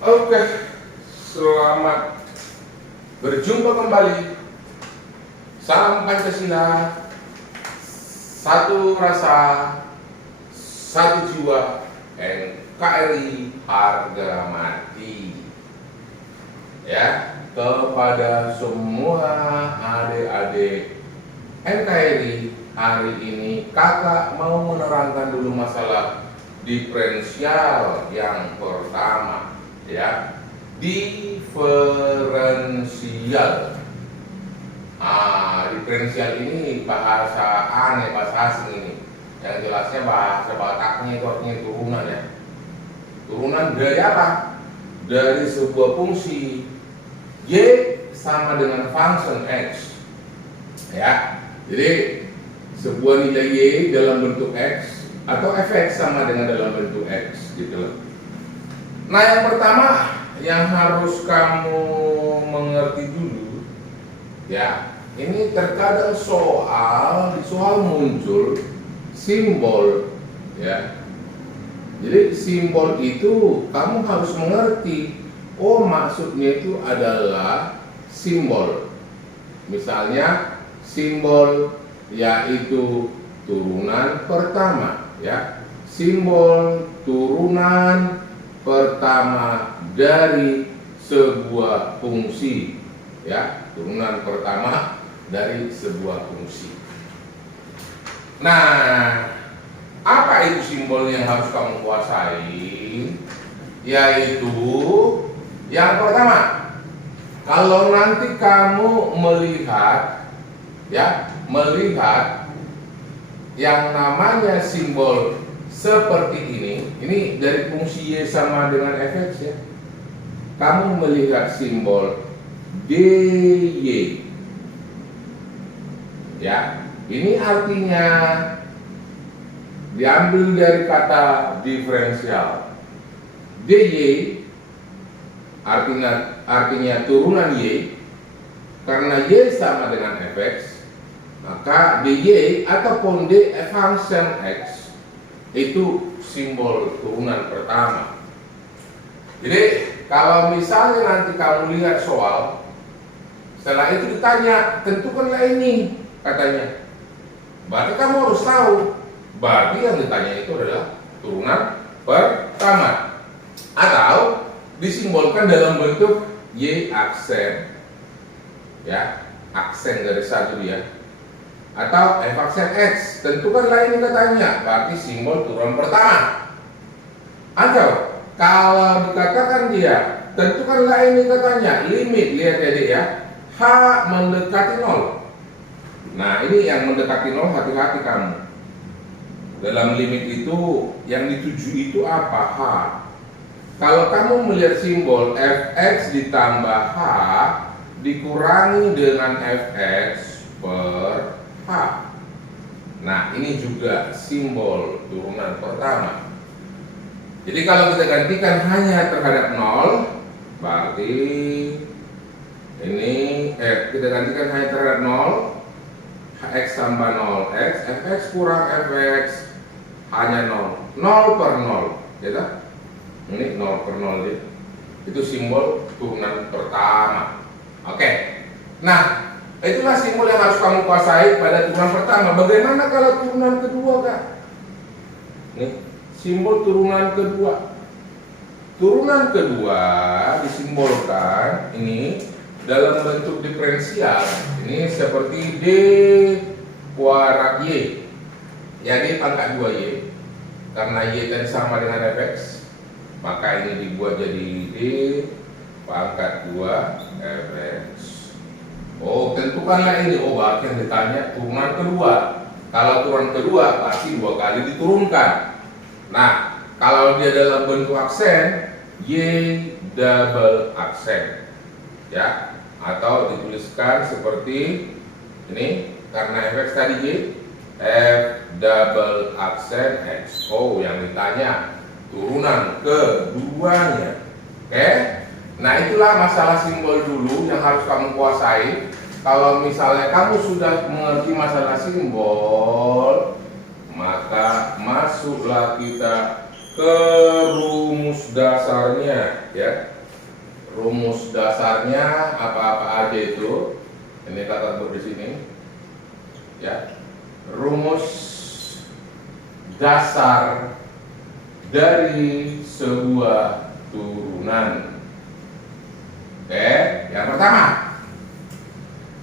Oke, selamat berjumpa kembali. Salam Pancasila, satu rasa, satu jiwa, NKRI harga mati. Ya, kepada semua adik-adik NKRI, hari ini kakak mau menerangkan dulu masalah diferensial yang pertama. Ya, diferensial. Diferensial ini bahasa aneh, bahasa asing ini. Yang jelasnya bahasa Bataknya itu artinya turunan ya. Turunan dari apa? Dari sebuah fungsi Y sama dengan function X. Ya, jadi sebuah nilai Y dalam bentuk X atau fx sama dengan dalam bentuk X gitu loh. Nah, yang pertama yang harus kamu mengerti dulu ya, ini terkadang soal muncul simbol ya. Jadi simbol itu kamu harus mengerti, oh maksudnya itu adalah simbol. Misalnya simbol yaitu turunan pertama ya. Simbol turunan pertama dari sebuah fungsi ya, turunan pertama dari sebuah fungsi. Nah, apa itu simbol yang harus kamu kuasai? Yaitu yang pertama, kalau nanti kamu melihat ya, melihat yang namanya simbol seperti ini dari fungsi Y sama dengan fx ya. Kamu melihat simbol dy ya, ini artinya diambil dari kata diferensial. dy artinya turunan Y, karena Y sama dengan fx, maka dy ataupun d function x itu simbol turunan pertama. Jadi kalau misalnya nanti kamu lihat soal, setelah itu ditanya tentukanlah ini katanya, berarti kamu harus tahu berarti yang ditanya itu adalah turunan pertama, atau disimbolkan dalam bentuk Y aksen ya, aksen dari satu dia, atau f aksen x, tentukanlah ini katanya, berarti simbol turunan pertama. Atau kalau dikatakan dia tentukanlah ini katanya, limit, lihat jadi ya, h mendekati 0. Nah, ini yang mendekati 0, hati-hati kamu. Dalam limit itu yang dituju itu apa? H. Kalau kamu melihat simbol fx ditambah h dikurangi dengan fx per h. Nah, ini juga simbol turunan pertama. Jadi kalau kita gantikan hanya terhadap 0, berarti ini kita gantikan hanya terhadap 0, x tambah 0 x, fx kurang fx hanya 0, 0 per 0 ya. Ini 0 per 0 ya. Itu simbol turunan pertama. Oke. Nah, itulah simbol yang harus kamu kuasai pada turunan pertama. Bagaimana kalau turunan kedua, Kak? Nih, simbol turunan kedua. Turunan kedua disimbolkan ini dalam bentuk diferensial. Ini seperti D kuadrat Y. Jadi pangkat 2Y. Karena Y tadi sama dengan fx, maka ini dibuat jadi D pangkat 2 fx. Oh, tentukanlah ini. Oh, berarti yang ditanya turunan kedua. Kalau turunan kedua pasti 2 kali diturunkan. Nah, kalau dia dalam bentuk aksen, Y double aksen ya, atau dituliskan seperti ini, karena fx tadi Y, f double aksen x. Oh, yang ditanya turunan keduanya. Oke. Nah, itulah masalah simbol dulu yang harus kamu kuasai. Kalau misalnya kamu sudah mengerti masalah simbol, maka masuklah kita ke rumus dasarnya ya. Rumus dasarnya apa-apa aja itu. Ini kata di sini. Ya. Rumus dasar dari sebuah turunan. Oke, yang pertama,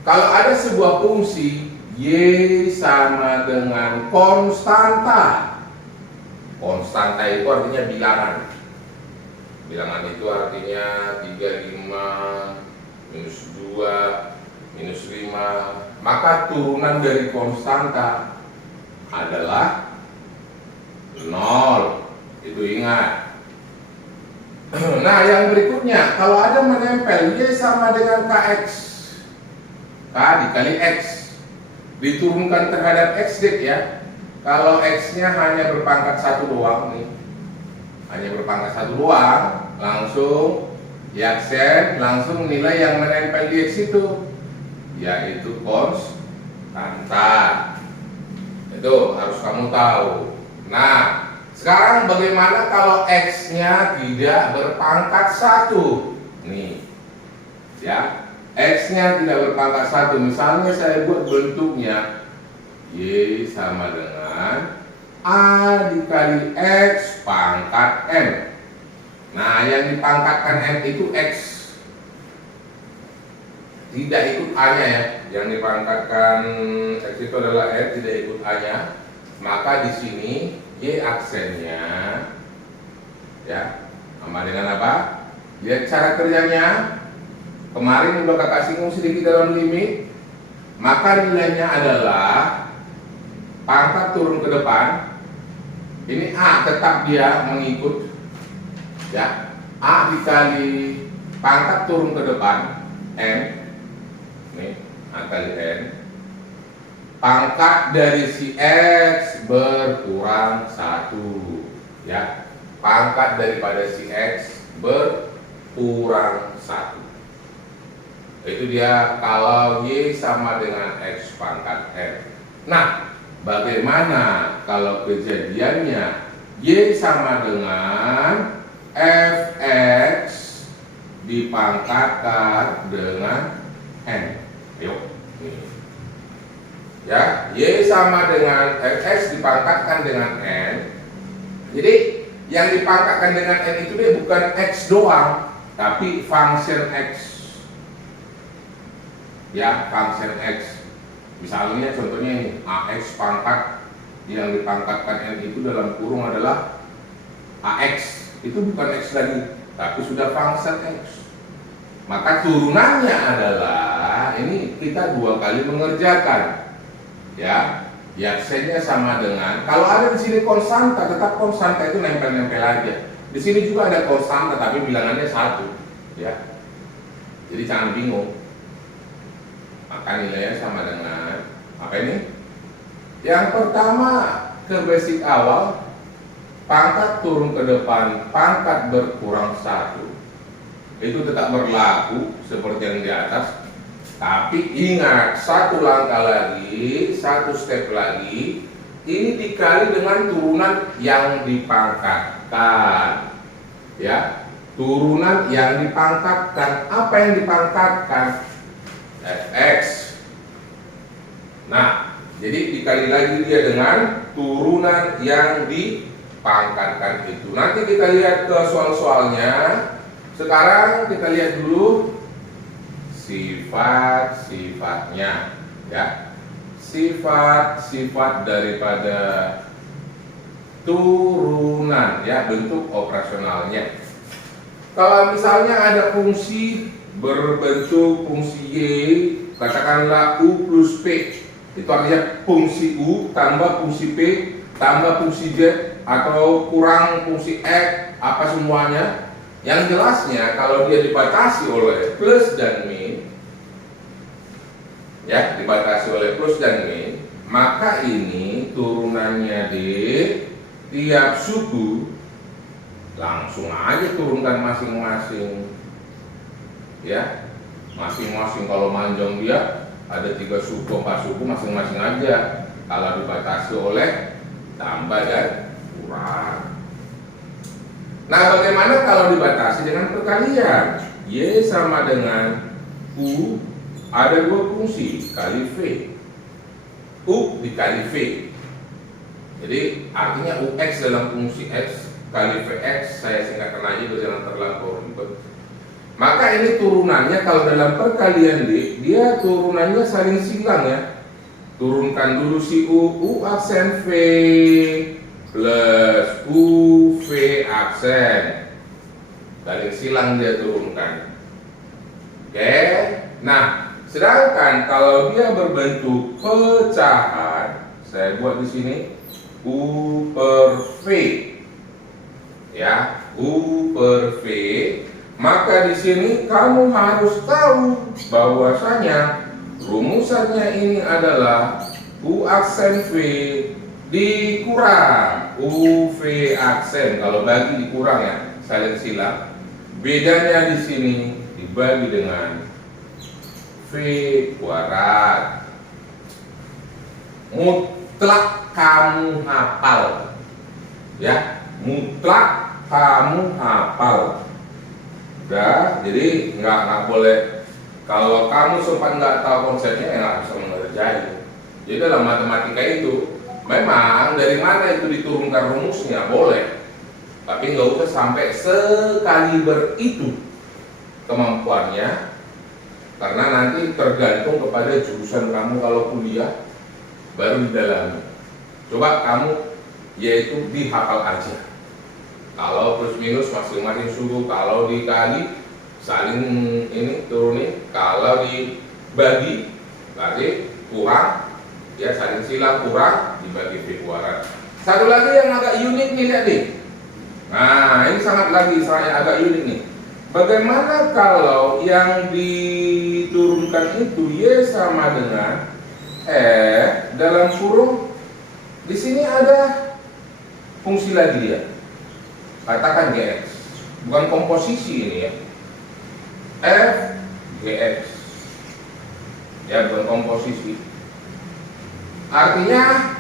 kalau ada sebuah fungsi Y sama dengan konstanta. Konstanta itu artinya bilangan. Bilangan itu artinya 35, minus 2, minus 5. Maka turunan dari konstanta adalah 0. Itu ingat. Nah, yang berikutnya, kalau ada menempel Y sama dengan Kx, K dikali X, diturunkan terhadap X ya. Kalau X-nya hanya berpangkat 1 doang nih, hanya berpangkat 1 doang, langsung diaksen, langsung nilai yang menempel di X itu, yaitu konstanta. Itu harus kamu tahu. Nah, sekarang bagaimana kalau X-nya tidak berpangkat 1? Nih, ya, X-nya tidak berpangkat 1. Misalnya saya buat bentuknya Y sama dengan A dikali X pangkat M. Nah, yang dipangkatkan M itu X, tidak ikut A-nya ya. Yang dipangkatkan X itu adalah M, tidak ikut A-nya. Maka di sini Y aksennya ya sama dengan apa? Lihat cara kerjanya. Kemarin udah kakak singgung sedikit dalam limit. Maka nilainya adalah pangkat turun ke depan. Ini A tetap dia mengikut ya. A dikali pangkat turun ke depan M. Nih, A kali N. Pangkat dari si X berkurang 1 ya. Pangkat daripada si X berkurang 1. Itu dia kalau Y sama dengan X pangkat M. Nah, bagaimana kalau kejadiannya Y sama dengan Fx dipangkatkan dengan N? Ayo, nih. Ya, Y sama dengan Fx dipangkatkan dengan N. Jadi yang dipangkatkan dengan N itu dia bukan X doang, tapi function X. Ya, function X. Misalnya contohnya ini, AX pangkat yang dipangkatkan N itu dalam kurung adalah AX. Itu bukan X lagi, tapi sudah function X. Maka turunannya adalah ini kita 2 kali mengerjakan. Ya, aksennya sama dengan, kalau ada di sini konstanta, tetap konstanta itu nempel-nempel aja. Di sini juga ada konstanta tapi bilangannya 1 ya. Jadi jangan bingung. Maka nilainya sama dengan apa ini? Yang pertama, ke basic awal, pangkat turun ke depan, pangkat berkurang 1. Itu tetap berlaku seperti yang di atas. Tapi ingat, 1 langkah lagi, 1 step lagi, ini dikali dengan turunan yang dipangkatkan. Ya, turunan yang dipangkatkan. Apa yang dipangkatkan? Fx. Nah, jadi dikali lagi dia dengan turunan yang dipangkatkan itu. Nanti kita lihat ke soal-soalnya. Sekarang kita lihat dulu sifat-sifatnya ya. Sifat-sifat daripada turunan ya, bentuk operasionalnya. Kalau misalnya ada fungsi berbentuk fungsi Y, katakanlah U plus P, itu artinya fungsi U tambah fungsi P tambah fungsi Z atau kurang fungsi X, apa semuanya. Yang jelasnya kalau dia dibatasi oleh plus dan min, ya, dibatasi oleh plus dan min, maka ini turunannya di tiap suku langsung aja turunkan masing-masing. Ya, masing-masing. Kalau manjang dia ada 3 suku, 4 suku, masing-masing aja. Kalau dibatasi oleh tambah dan kurang. Nah, bagaimana kalau dibatasi dengan perkalian? Y sama dengan U, ada dua fungsi, kali V. U dikali V. Jadi artinya UX dalam fungsi X kali VX, saya singkatkan aja biar jangan terlampau ribet. Maka ini turunannya kalau dalam perkalian D, dia turunannya saling silang ya. Turunkan dulu si U aksen V plus UV aksen, saling silang dia turunkan. Oke, nah sedangkan kalau dia berbentuk pecahan, saya buat di sini U per V, ya U per V, maka di sini kamu harus tahu bahwasanya rumusannya ini adalah U aksen V dikurang UV aksen. Kalau bagi dikurang ya, saling silang. Bedanya di sini dibagi dengan V kuadrat. Mutlak kamu hafal, ya, mutlak kamu hafal. Udah, jadi nggak boleh. Kalau kamu sempat nggak tahu konsepnya, ya nggak bisa mengerjain. Jadi dalam matematika itu memang dari mana itu diturunkan rumusnya boleh, tapi nggak usah sampai sekaliber itu kemampuannya, karena nanti tergantung kepada jurusan kamu. Kalau kuliah baru didalami. Coba kamu yaitu dihafal aja. Kalau plus minus masing-masing suku, kalau dikali saling ini turunin, kalau dibagi berarti kurang, ya saling silang kurang dibagi V kuadrat. Satu lagi yang agak unik nih, lihat nih. Nah, ini sangat agak unik nih. Bagaimana kalau yang diturunkan itu Y sama dengan dalam kurung, di sini ada fungsi lagi dia. Katakan Gx, bukan komposisi ini ya. F Gx, ya bukan komposisi. Artinya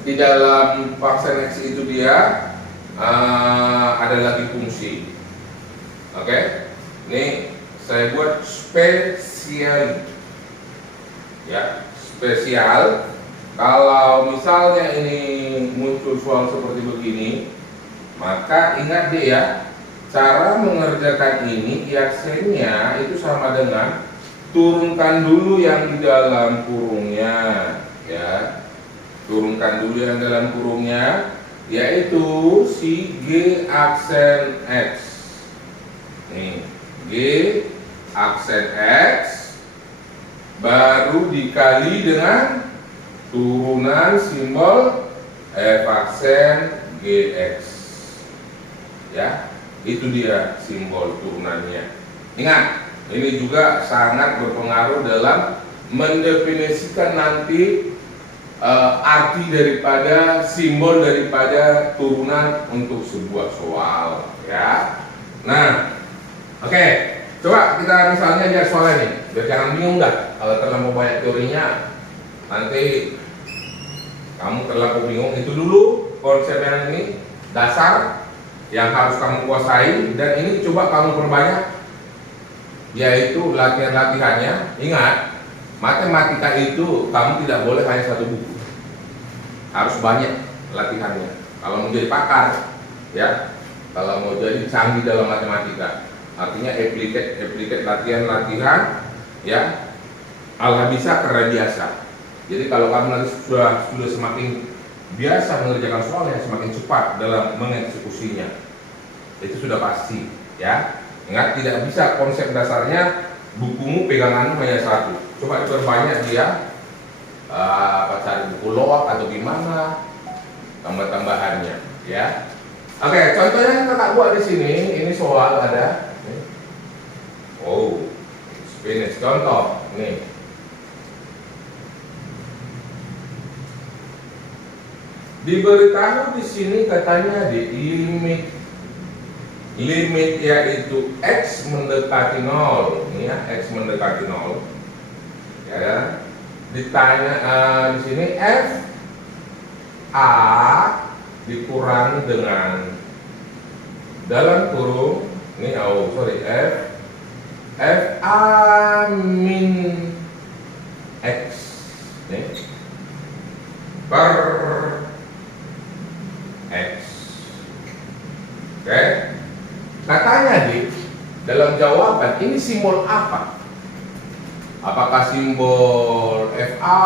di dalam faksen X itu dia ada lagi fungsi. Oke, ini saya buat spesial, ya spesial. Kalau misalnya ini muncul soal seperti begini, maka ingat deh ya, cara mengerjakan ini aksennya itu sama dengan turunkan dulu yang di dalam kurungnya, ya turunkan dulu yang dalam kurungnya, yaitu si G aksen X. Nih, G aksen X baru dikali dengan turunan simbol F aksen GX. Ya, itu dia simbol turunannya. Ingat, ini juga sangat berpengaruh dalam mendefinisikan nanti arti daripada simbol daripada turunan untuk sebuah soal, ya. Nah, oke, coba kita misalnya lihat soalnya nih, biar jangan bingung dah. Kalau terlalu banyak teorinya, nanti kamu terlalu bingung. Itu dulu konsep yang ini dasar yang harus kamu kuasai, dan ini coba kamu perbanyak, yaitu latihan-latihannya. Ingat, matematika itu kamu tidak boleh hanya satu buku, harus banyak latihannya. Kalau mau jadi pakar, ya, kalau mau jadi canggih dalam matematika, artinya applicat latihan-latihan, ya, Allah bisa karena biasa. Jadi kalau kamu nanti sudah semakin biasa mengerjakan soalnya, semakin cepat dalam mengeksekusinya. Itu sudah pasti, ya. Ingat, tidak bisa konsep dasarnya bukumu peganganmu hanya satu. Coba diperbanyak dia, cari buku loak atau gimana, tambah-tambahannya, ya. Oke, contohnya kakak buat di sini. Ini soal ada. Oh, finish. Contoh, nih. Diberitahu di sini katanya di limit yaitu X mendekati 0, ini ya, X mendekati 0, ya. Ditanya di sini F A dikurangi dengan dalam kurung ini F A min X nih per X. Oke, katanya di dalam jawaban ini simbol apa? Apakah simbol FA,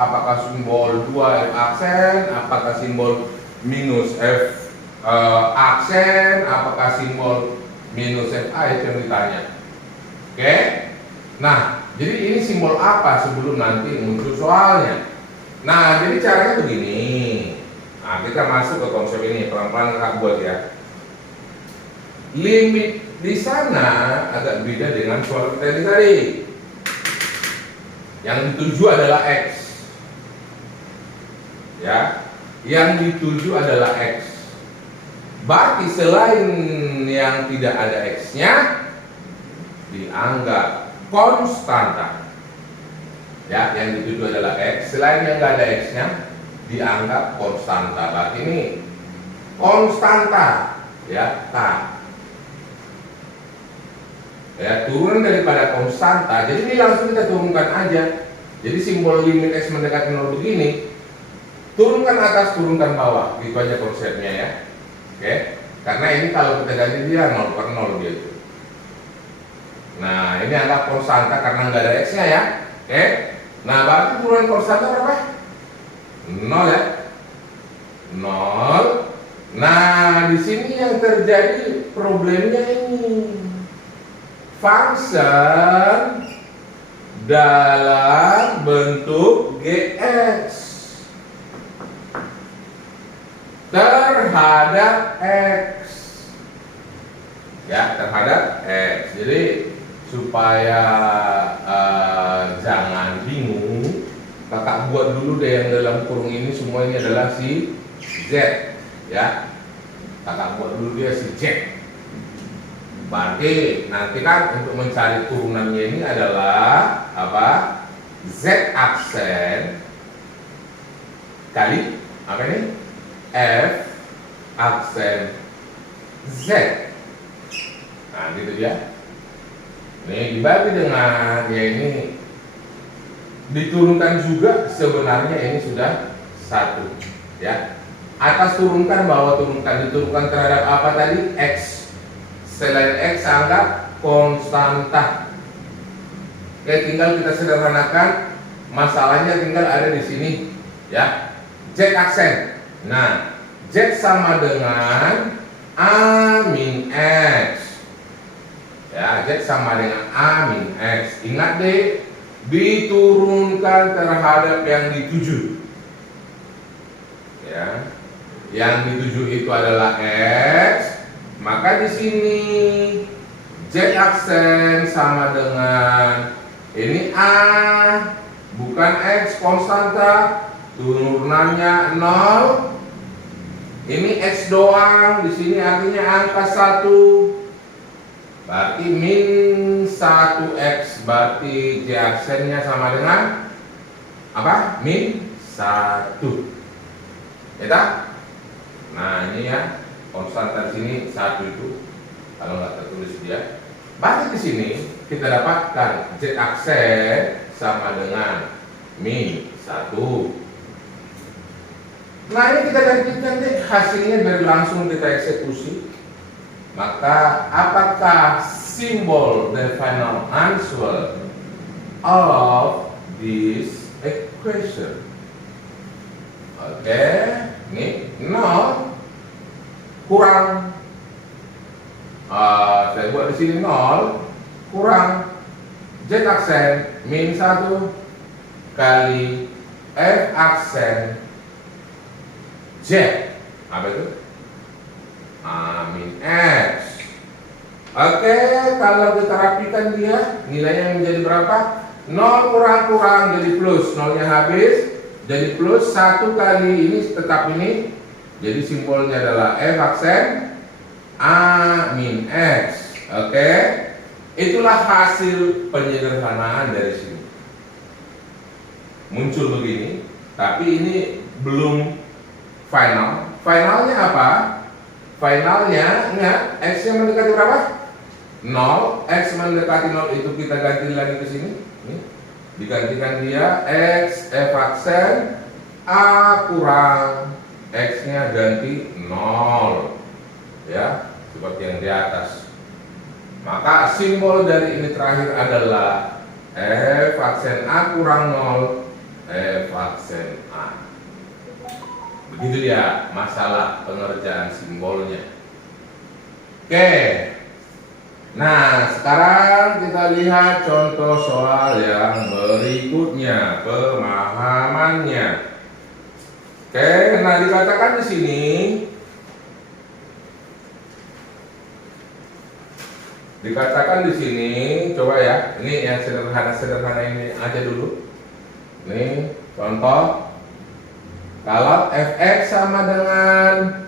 apakah simbol 2 F aksen, apakah simbol minus F aksen, apakah simbol minus FA, itu yang ditanya. Oke, nah jadi ini simbol apa sebelum nanti muncul soalnya. Nah jadi caranya begini. Nah kita masuk ke konsep ini, pelan-pelan kakak buat ya. Limit di sana agak beda dengan soal kita tadi. Yang dituju adalah X, ya. Yang dituju adalah X. Berarti selain yang tidak ada X-nya dianggap konstanta. Ya, yang dituju adalah X. Selain yang nggak ada X-nya dianggap konstanta. Berarti ini konstanta, ya, K. Ya, turunan daripada konstanta. Jadi ini langsung kita turunkan aja. Jadi simbol limit X mendekati 0 begini, turunkan atas, turunkan bawah. Gitu aja konsepnya ya. Oke. Karena ini kalau kita ganti dia 0 per 0 gitu. Nah, ini anggap konstanta karena nggak ada X-nya ya. Oke. Nah, berarti turunan konstanta berapa? 0 ya. 0. Nah, di sini yang terjadi problemnya ini. Function dalam bentuk GX terhadap X, ya, terhadap X. Jadi supaya jangan bingung, kakak buat dulu deh yang dalam kurung ini semua ini adalah si Z, ya. Kakak buat dulu dia si Z. Berarti nanti kan untuk mencari turunannya ini adalah apa? Z aksen kali apa ini? F aksen Z. Nah, gitu ya. Ini dibagi dengan ya ini diturunkan juga, sebenarnya ini sudah 1 ya. Atas turunkan, bawah turunkan, diturunkan terhadap apa tadi? X. Selain X anggap konstanta. Oke, tinggal kita sederhanakan, masalahnya tinggal ada di sini ya. Z aksen. Nah, Z sama dengan A min X. Ya, Z sama dengan A min X. Ingat deh, diturunkan terhadap yang dituju. Ya. Yang dituju itu adalah X. Maka di sini Z aksen sama dengan ini A, bukan X konstanta, turunannya 0. Ini X doang, di sini artinya angka 1. Berarti min 1X, berarti Z aksennya sama dengan apa? Min 1. Ya tak? Nah, ini ya. Konstanta di sini 1 itu kalau nggak tertulis dia. Berarti di sini kita dapatkan Z aksen sama dengan min 1. Nah, ini kita gantikan deh hasilnya dari langsung kita eksekusi. Maka apakah simbol the final answer of this equation? Oke, ini 0 kurang, saya buat di sini 0 kurang Z aksen min 1 kali F aksen Z, apa itu? A min X. Oke, kalau kita rapikan dia, nilainya menjadi berapa? 0 kurang jadi plus, 0-nya habis jadi plus, 1 kali ini tetap ini. Jadi simbolnya adalah F aksen A min X. Oke, itulah hasil penyederhanaan dari sini. Muncul begini, tapi ini belum final. Finalnya apa? finalnya ingat X-nya mendekati berapa? 0. X mendekati 0 itu kita ganti lagi ke sini. Ini digantikan dia X evaksen A kurang X-nya ganti 0 ya, seperti yang di atas. Maka simbol dari ini terakhir adalah F aksen A kurang 0 F aksen A. Begitu dia masalah pengerjaan simbolnya. Oke. Nah, sekarang kita lihat contoh soal yang berikutnya, pemahamannya. Oke, nah dikatakan di sini coba ya, ini yang sederhana ini aja dulu. Nih contoh, kalau fx sama dengan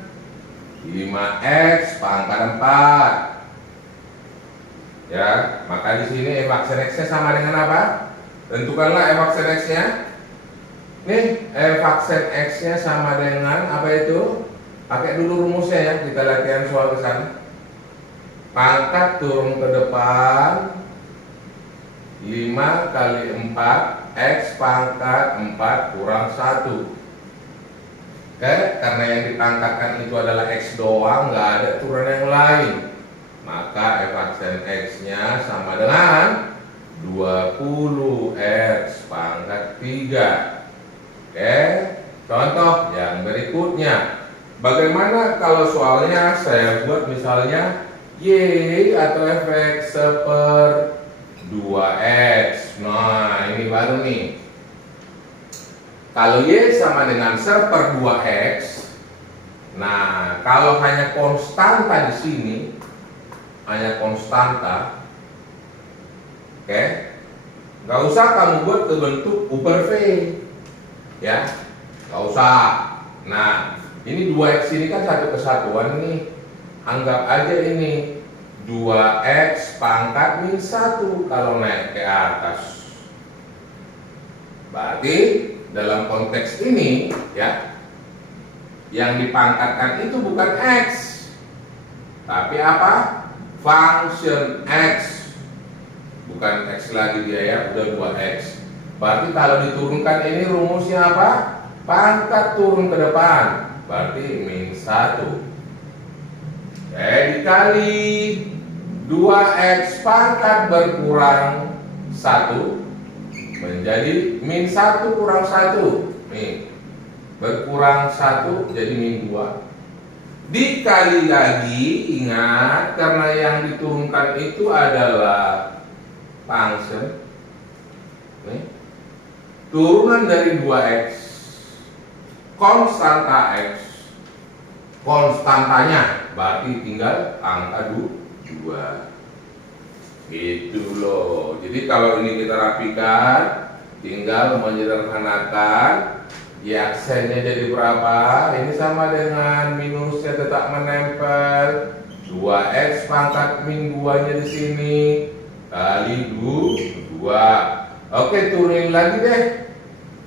5x pangkat 4, ya, maka di sini f aksen x-nya sama dengan apa? Tentukanlah f aksen x-nya. Nih f aksen x-nya sama dengan apa itu? Pakai dulu rumusnya ya, kita latihan soal ke sana. Pangkat turun ke depan 5 kali 4 X pangkat 4 kurang 1. Oke, karena yang dipangkatkan itu adalah X doang, nggak ada turunan yang lain, maka F aksen X-nya sama dengan 20X pangkat 3. Oke, contoh yang berikutnya, bagaimana kalau soalnya saya buat misalnya Y atau fx seper 2x. Nah, ini baru nih. Kalau Y sama dengan seper 2x, nah kalau hanya konstanta di sini, hanya konstanta, oke, nggak usah kamu buat ke bentuk U per V, ya, nggak usah. Nah, ini 2x ini kan satu kesatuan nih. Anggap aja ini 2x pangkat min 1 kalau naik ke atas. Berarti dalam konteks ini ya, yang dipangkatkan itu bukan x, tapi apa? Function x. Bukan x lagi dia ya, udah 2x. Berarti kalau diturunkan ini rumusnya apa? Pangkat turun ke depan, berarti min 1. Dikali 2x pangkat berkurang 1 menjadi min 1 kurang 1. Nih, berkurang 1 jadi min 2. Dikali lagi, ingat karena yang diturunkan itu adalah function. Nih, turunan dari 2x, konstanta x, konstantanya berarti tinggal angka 2. Gitu loh. Jadi kalau ini kita rapikan, tinggal menyederhanakan, ya aksennya jadi berapa? Ini sama dengan minusnya tetap menempel. 2x pangkat min 2-nya di sini kali 2. Oke, turunin lagi deh.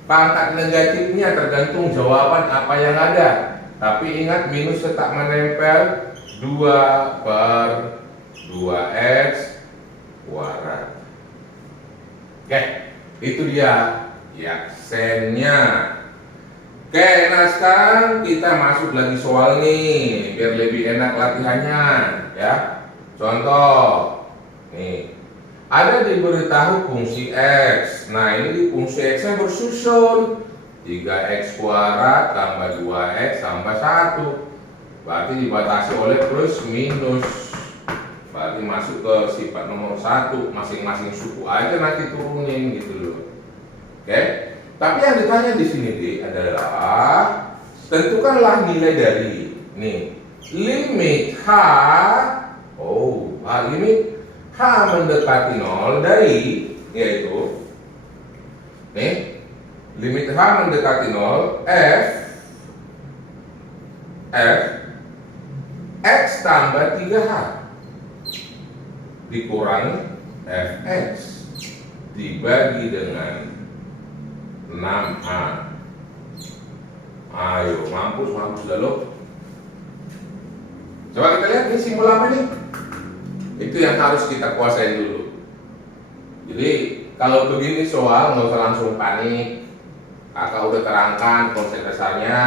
Pangkat negatifnya tergantung jawaban apa yang ada. Tapi ingat minus tetap menempel 2 per 2x kuadrat. Oke, itu dia aksennya. Oke, nah sekarang kita masuk lagi soal nih, biar lebih enak latihannya ya. Contoh, nih ada diberitahu fungsi x. Nah ini fungsi x-nya bersusun 3x kuadrat tambah 2x tambah 1. Berarti dibatasi oleh plus minus. Berarti masuk ke sifat nomor 1. Masing-masing suku aja nanti turunin gitu loh. Oke. Tapi yang ditanya di sini adalah tentukanlah nilai dari nih limit h. Limit h mendekati 0 dari, yaitu nih limit h mendekati 0 f x tambah 3h dikurangi fx dibagi dengan 6h. Ayo mampus dah lo. Coba kita lihat ini simbol apa nih? Itu yang harus kita kuasain dulu. Jadi kalau begini soal nggak usah langsung panik. Kakak udah terangkan konsep dasarnya.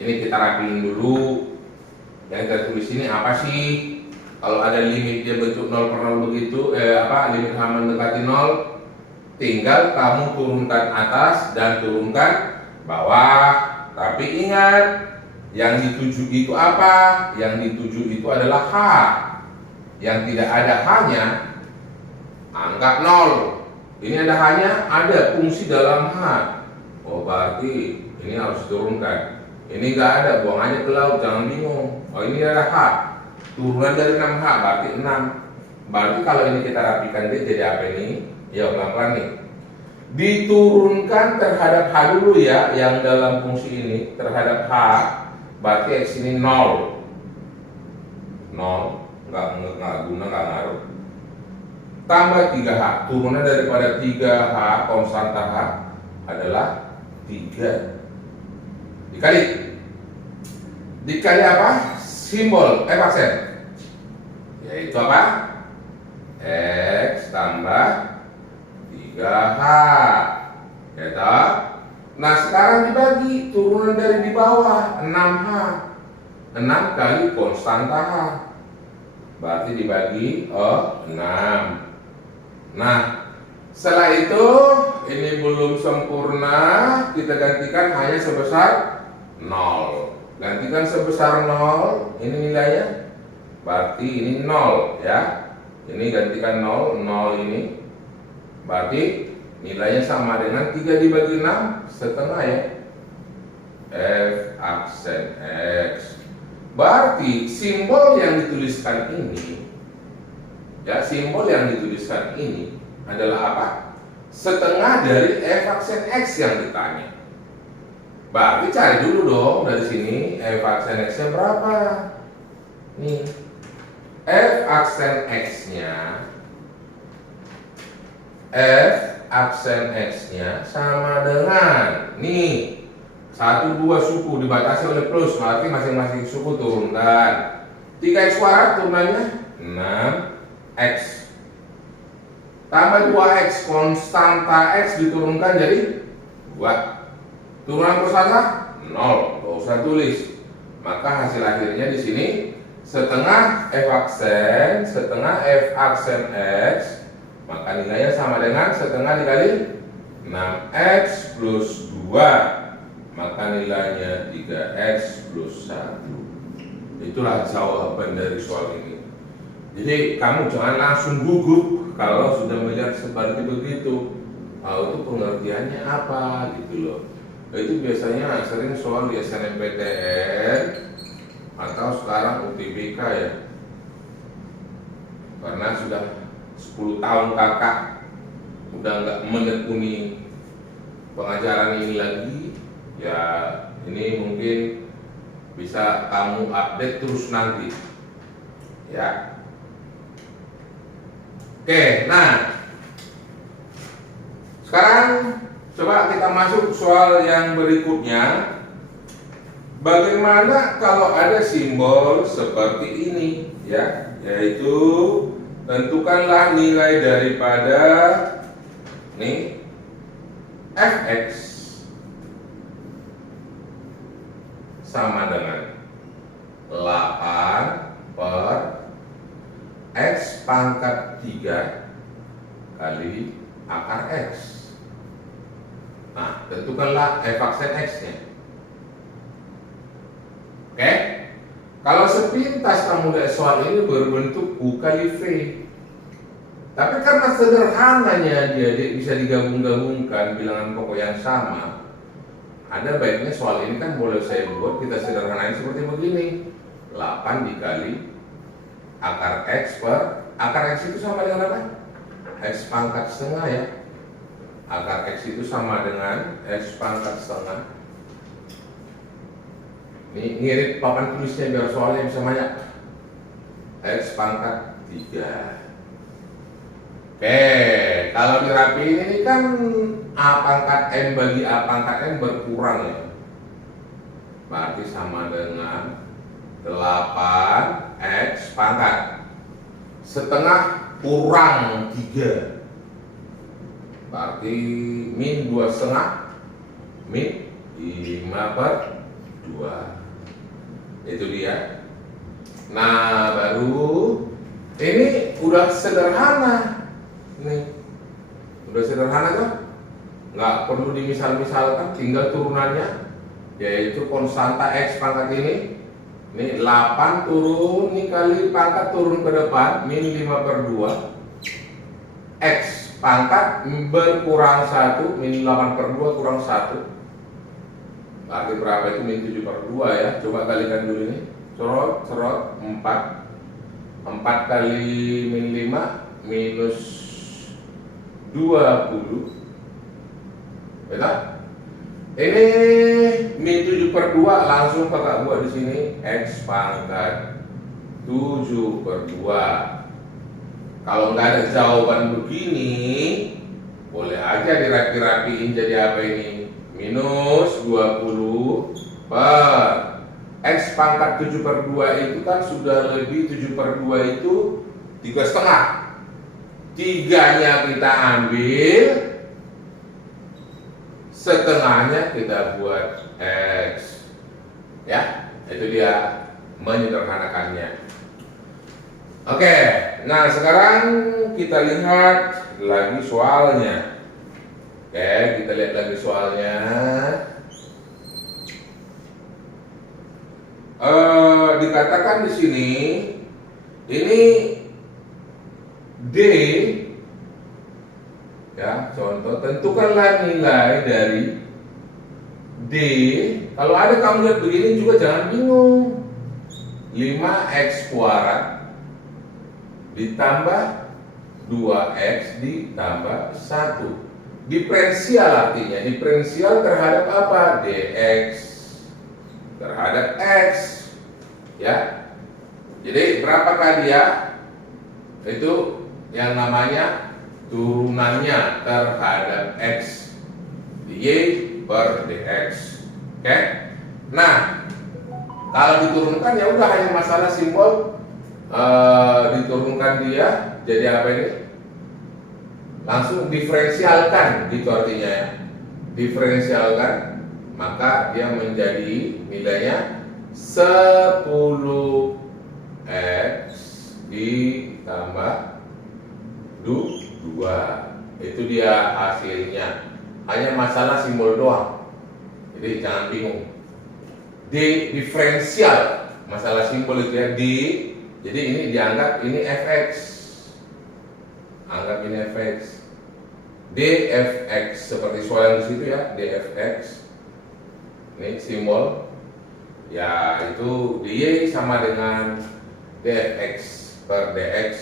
Ini kita rapiin dulu. Yang kita tulis ini apa sih? Kalau ada limit dia bentuk 0 per 0 begitu, limit H mendekati 0, tinggal kamu turunkan atas dan turunkan bawah. Tapi ingat, yang dituju itu apa? Yang dituju itu adalah H. Yang tidak ada H-nya, anggap 0. Ini ada H-nya, ada fungsi dalam H. Oh, berarti ini harus diturunkan. Ini nggak ada, buang aja ke laut, jangan bingung. Oh, ini ada H. Turunan dari 6H, berarti 6. Berarti kalau ini kita rapikan dia jadi apa ini? Ya, pelan-pelan nih. Diturunkan terhadap H dulu ya, yang dalam fungsi ini terhadap H, berarti X ini 0. 0, nggak guna, nggak ngaruh. Tambah 3H, turunan daripada 3H, konstanta H adalah 3. Dikali apa? Simbol F aksen, yaitu apa? X tambah 3H, ya toh? Nah sekarang dibagi, turunan dari di bawah 6H, 6 kali konstanta H, berarti dibagi 6. Nah setelah itu ini belum sempurna, kita gantikan hanya sebesar 0. Gantikan sebesar 0, ini nilainya, berarti ini 0 ya. Ini gantikan 0, 0 ini, berarti nilainya sama dengan 3 dibagi 6 setengah ya. F aksen X. Berarti simbol yang dituliskan ini, ya simbol yang dituliskan ini adalah apa? Setengah dari F aksen X yang ditanya. Berarti cari dulu dong dari sini F aksen X-nya berapa? Nih, F aksen X-nya sama dengan nih 1, 2 suku dibatasi oleh plus, berarti masing-masing suku turunkan. 3X kuadrat turunannya 6X tambah 2X, konstanta X diturunkan jadi 2. Turunan konstanta 0, nggak usah tulis. Maka hasil akhirnya di sini setengah F aksen X, maka nilainya sama dengan setengah dikali 6X plus 2, maka nilainya 3X plus 1. Itulah jawaban dari soal ini. Jadi kamu jangan langsung gugup kalau sudah melihat seperti begitu. Itu pengertiannya apa gitu loh. Itu biasanya sering soal di SNMPTN atau sekarang UTBK ya. Karena sudah 10 tahun kakak udah nggak menekuni pengajaran ini lagi, ya ini mungkin bisa kamu update terus nanti ya. Oke, nah sekarang coba kita masuk soal yang berikutnya. Bagaimana kalau ada simbol seperti ini ya, yaitu tentukanlah nilai daripada nih fx sama dengan 8 per x pangkat 3 kali akar x. Nah, tentukanlah f aksen x-nya. Oke? Kalau sepintas kamu lihat soal ini berbentuk U kali V. Tapi karena sederhananya dia bisa digabung-gabungkan bilangan pokok yang sama, ada baiknya soal ini kan boleh saya buat kita sederhanain seperti begini. 8 dikali akar x per akar x itu sama dengan apa? X pangkat setengah ya. Akar x itu sama dengan x pangkat setengah. Ini ngirit papan tulisnya biar soalnya bisa banyak. X pangkat 3. Oke, kalau dirapiin ini kan A pangkat M bagi A pangkat M berkurang ya. Berarti sama dengan 8x pangkat setengah kurang 3, berarti min 2,5 min 5/2. Itu dia. Nah, baru ini udah sederhana nih, udah sederhana kan, nggak perlu dimisal-misalkan, tinggal turunannya, yaitu konstanta x pangkat ini 8 turun, ini kali pangkat turun ke depan, min 5/2, x pangkat berkurang 1, min 8/2 kurang 1, berarti berapa itu? Min 7/2 ya. Coba kalikan dulu ini, cerot 4 kali min 5 minus 20, betul? Ini min 7/2 langsung kakak buat di sini, x pangkat 7/2. Kalau nggak ada jawaban begini, boleh aja dirapi-rapiin jadi apa ini? Minus 20 per x pangkat 7/2 itu kan sudah lebih, 7/2 itu 3,5. 3-nya kita ambil, setengahnya kita buat x. Ya, itu dia menyederhanakannya. Oke, nah sekarang kita lihat lagi soalnya. Oke, kita lihat lagi soalnya. Dikatakan di sini ini D, ya contoh, tentukanlah nilai dari D. Kalau ada kamu lihat begini juga jangan bingung. 5x kuadrat ditambah 2x ditambah 1. Diferensial artinya, diferensial terhadap apa? Dx terhadap x, ya. Jadi berapakah dia? Itu yang namanya turunannya terhadap x, dy per dx. Oke. Nah, kalau diturunkan ya udah, hanya masalah simbol. Diturunkan dia jadi apa ini? Langsung diferensialkan, gitu artinya ya. Diferensialkan, maka dia menjadi nilainya 10x ditambah 2. Itu dia hasilnya. Hanya masalah simbol doang. Jadi jangan bingung. D diferensial, masalah simbol itu ya. D, jadi ini dianggap ini fx. Anggap ini fx. dfx seperti soal di situ ya, dfx. Ini simbol. Ya, itu dy sama dengan dfx per dx,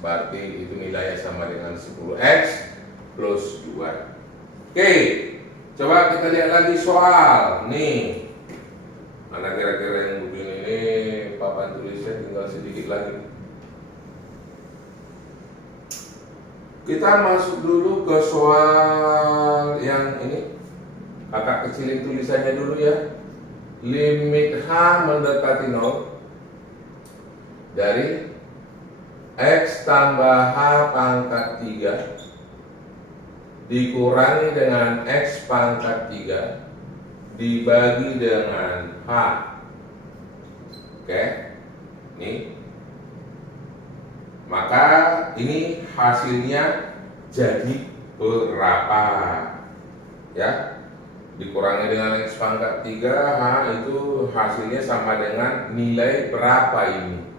berarti itu nilainya sama dengan 10x plus 2. Oke, coba kita lihat lagi soal. Nih, mana kira-kira yang begini nih, papan tulisnya tinggal sedikit lagi. Kita masuk dulu ke soal yang ini. Kakak kecilin tulisannya dulu ya. Limit H mendekati 0 dari x tambah H pangkat 3 dikurangi dengan x pangkat 3 dibagi dengan H. Oke, nih. Maka ini hasilnya jadi berapa? Ya, dikurangi dengan x pangkat 3, H itu hasilnya sama dengan nilai berapa ini?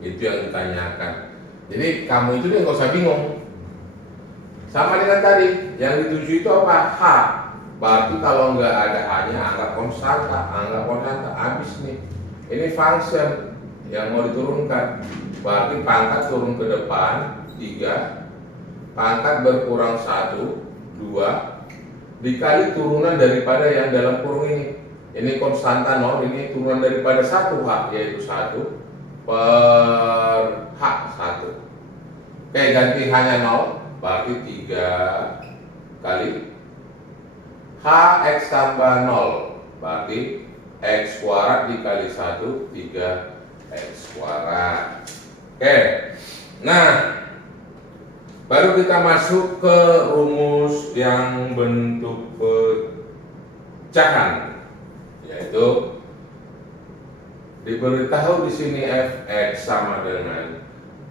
Itu yang ditanyakan. Jadi kamu itu nggak usah bingung. Sama dengan tadi, yang dituju itu apa? H. Berarti kalau nggak ada H-nya, anggap konstanta, habis nih. Ini function yang mau diturunkan. Berarti pangkat turun ke depan 3, pangkat berkurang 1, 2, dikali turunan daripada yang dalam kurung ini. Ini konstanta 0, ini turunan daripada 1H, yaitu 1 per H 1. Oke, ganti H-nya 0, berarti 3 kali H x tambah 0, berarti x kuadrat dikali 1, 3 X kuadrat. Oke. Nah, baru kita masuk ke rumus yang bentuk pecahan, yaitu diberitahu di sini fx sama dengan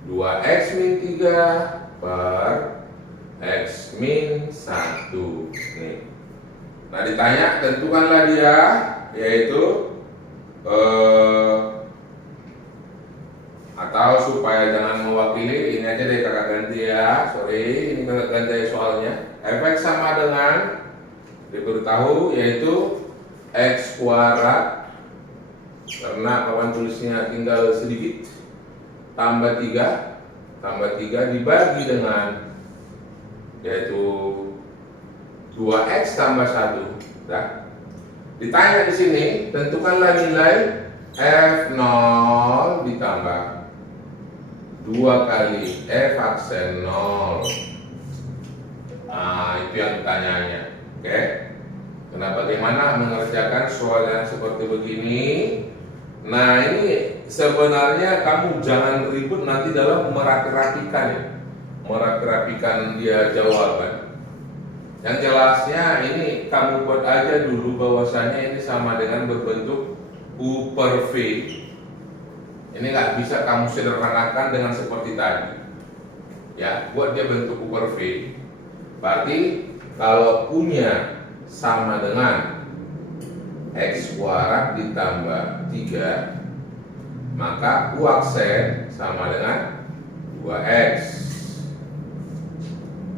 2x min 3 per x min 1. Nih. Nah, ditanya tentukanlah dia, yaitu atau supaya jangan mewakili, ini aja deh kakak ganti ya, sorry, ini kakak ganti soalnya. Fx sama dengan diberitahu yaitu x kuadrat, karena kawan tulisnya tinggal sedikit, tambah 3 dibagi dengan yaitu 2x tambah 1. Nah, ditanya di sini tentukanlah nilai f0 ditambah 2 kali f aksen 0. Nah, itu yang ditanyanya. Oke. Nah, bagaimana mengerjakan soal yang seperti begini? Nah, ini sebenarnya kamu jangan ribut nanti dalam merapi-rapikan ya. Merapi-rapikan dia jawaban. Yang jelasnya ini kamu buat aja dulu bahwasanya ini sama dengan berbentuk U per V. Ini nggak bisa kamu sederhanakan dengan seperti tadi. Ya, buat dia bentuk U per V. Berarti kalau U-nya sama dengan X kuadrat ditambah 3, maka U aksen sama dengan 2X.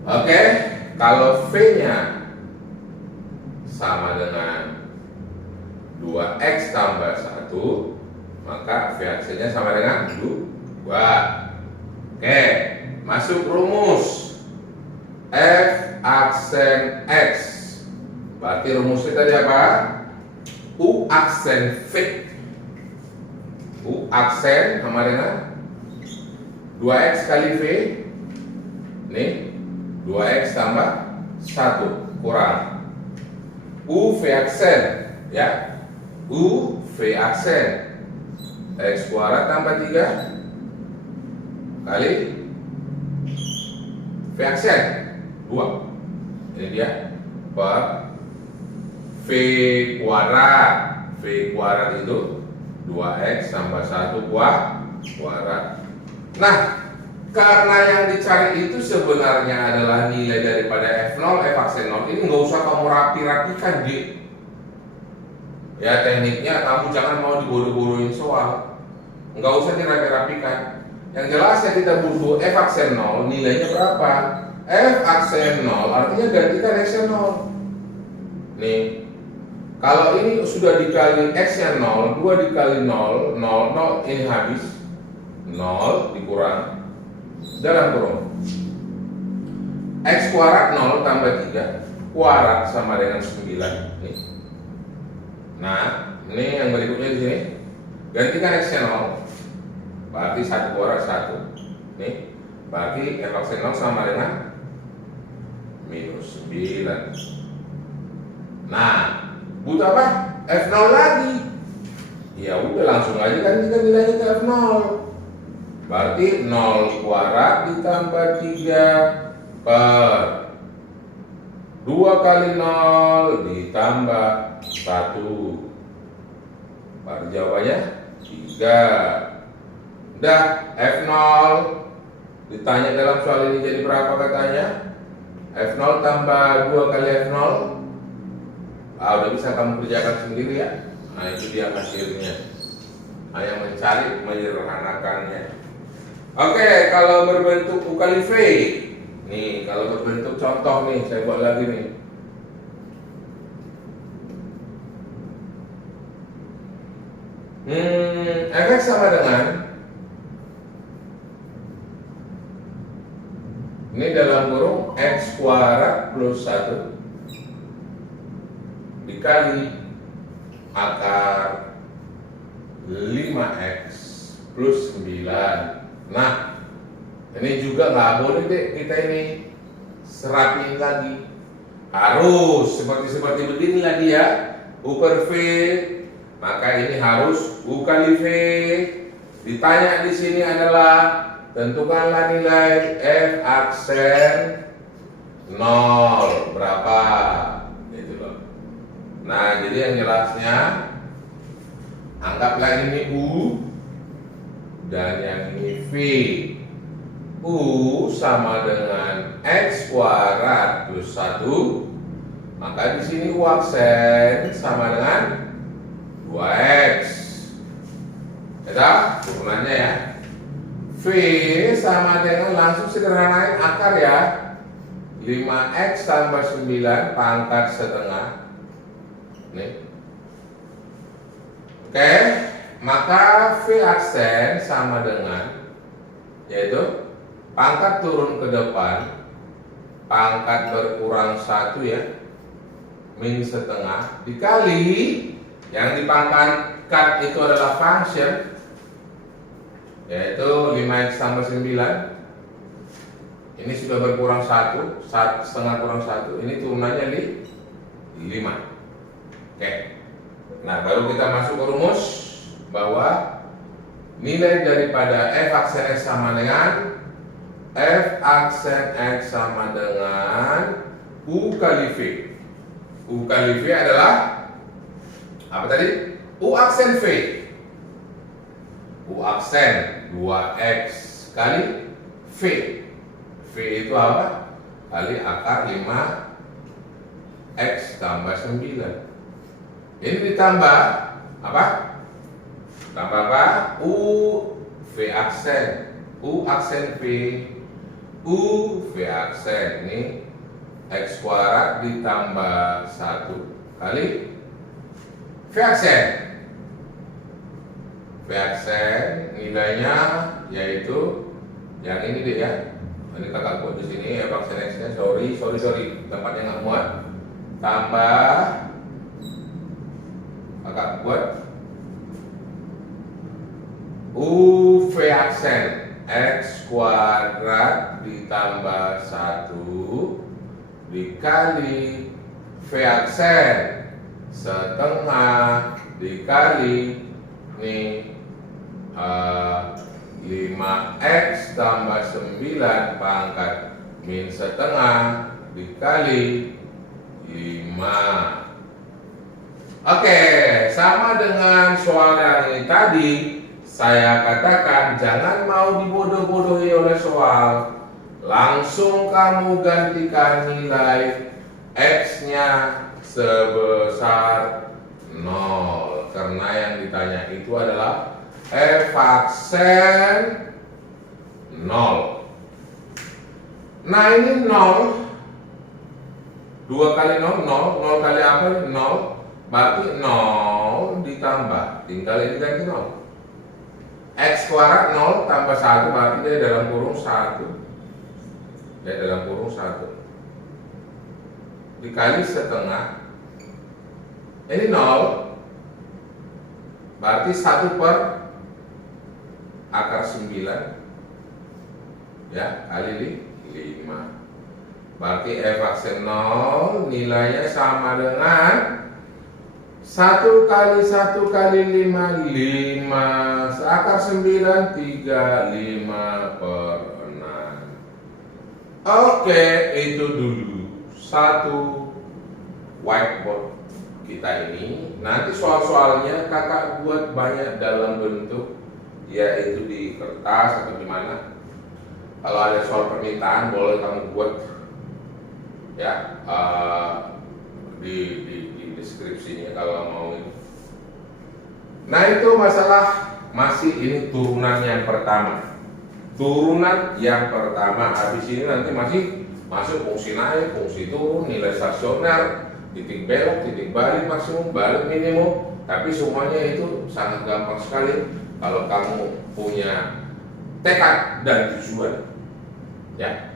Oke, kalau V-nya sama dengan 2X tambah 1, maka V aksennya sama dengan 2. Oke, masuk rumus F aksen X. Berarti rumusnya tadi apa? U aksen V. U aksen sama dengan 2X kali V. Nih, 2X tambah 1 kurang U V aksen, ya. U V aksen X kuadrat tambah 3 kali V aksen 2. Ini dia per V kuadrat. V kuadrat itu 2X tambah 1 kuadrat. Nah, karena yang dicari itu sebenarnya adalah nilai daripada F0, F aksen 0. Ini nggak usah kamu rapi-rapikan, Dik. Ya, tekniknya kamu jangan mau dibodoh-bodohin soal. Nggak usah dirapi-rapikan. Yang jelasnya kita butuh F aksen 0, nilainya berapa? F aksen 0 artinya gantikan X-nya 0. Nih, kalau ini sudah dikali X-nya 0, 2 dikali 0, 0, ini habis. 0 dikurang dalam kurung X kuadrat 0 tambah 3 kuadrat sama dengan 9. Nih. Nah, ini yang berikutnya di sini. Gantikan X-nya 0. Berarti 1 kuadrat 1. Nih. Berarti F aksen 0 sama dengan minus 9. Nah, butuh apa? F0 lagi. Ya udah, langsung aja gantikan nilainya ke F0. Berarti 0 kuadrat ditambah 3 per 2 kali 0 ditambah 1. Berarti jawabannya 3. Udah, F0 ditanya dalam soal ini jadi berapa katanya? F0 tambah 2 kali F0. Udah bisa kamu kerjakan sendiri ya. Nah, itu dia hasilnya. Nah, yang mencari menyederhanakannya. Oke, kalau berbentuk U kali V. Nih, kalau berbentuk contoh nih, saya buat lagi nih. Fx sama dengan, ini dalam kurung X kuadrat plus 1 dikali akar 5X plus 9. Nah, ini juga nggak boleh deh kita ini serapiin lagi. Harus seperti begini lagi ya. U per V, maka ini harus U kali V Ditanya di sini adalah tentukanlah nilai F aksen 0 berapa, gitu loh. Nah, jadi yang jelasnya anggaplah ini U dan yang ini V. U sama dengan X kuadrat plus 1, maka di sini U aksen sama dengan 2X. Ya, turunannya ya. V sama dengan, langsung sederhanain akar ya, 5X tambah 9 pangkat setengah. Nih. Oke, maka V aksen sama dengan, yaitu pangkat turun ke depan, pangkat berkurang 1 ya, min setengah, dikali yang dipangkat itu adalah function, yaitu 5X tambah 9. Ini sudah berkurang 1, setengah kurang 1, ini turunannya di 5. Oke. Nah, baru kita masuk ke rumus bahwa nilai daripada F aksen X sama dengan F aksen X sama dengan U kali V. U kali V adalah apa tadi? U aksen V. U aksen 2X kali V. V itu apa? Kali akar 5X tambah 9. Ini ditambah apa? Tambah apa? U V aksen. U aksen V. U V aksen. Ini X kuadrat ditambah 1 kali V aksen. V aksen nilainya yaitu yang ini deh ya. Ini kakak buat di sini F aksen X-nya, sorry, tempatnya nggak muat. Tambah kakak buat U V aksen X kuadrat ditambah 1 dikali V aksen setengah dikali nih 5X tambah 9 pangkat min setengah dikali 5. Oke, sama dengan soal yang ini tadi, saya katakan jangan mau dibodoh-bodohi oleh soal. Langsung kamu gantikan nilai X-nya sebesar 0. Karena yang ditanya itu adalah F aksen 0. Nah ini 0, 2 kali 0, 0 kali apa? 0, berarti 0 ditambah, tinggal ini ganti 0. X kuadrat 0 tambah 1 berarti dia dalam kurung 1. Dia dalam kurung 1 dikali setengah, ini 0 berarti 1 per akar 9 ya, kali 5. Berarti F aksen 0 nilainya sama dengan 1 kali 1 kali 5, 5 seakar 9, 3, 5 per 6. Oke, itu dulu satu whiteboard kita ini. Nanti soal-soalnya kakak buat banyak dalam bentuk, yaitu di kertas atau di mana. Kalau ada soal permintaan boleh kamu buat ya di deskripsinya kalau mau ini. Nah itu masalah masih ini turunan yang pertama. Turunan yang pertama, habis ini nanti masih masuk fungsi naik, fungsi turun, nilai stasioner, titik belok, titik balik maksimum, balik minimum. Tapi semuanya itu sangat gampang sekali kalau kamu punya tekad dan tujuan. Ya,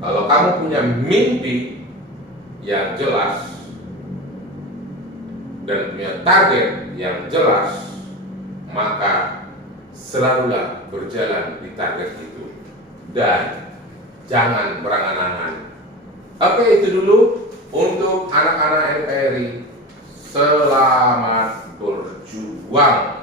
kalau kamu punya mimpi yang jelas dan punya target yang jelas, maka selalulah berjalan di target itu dan jangan berangan-angan. Oke, itu dulu untuk anak-anak NPRI. Selamat berjuang.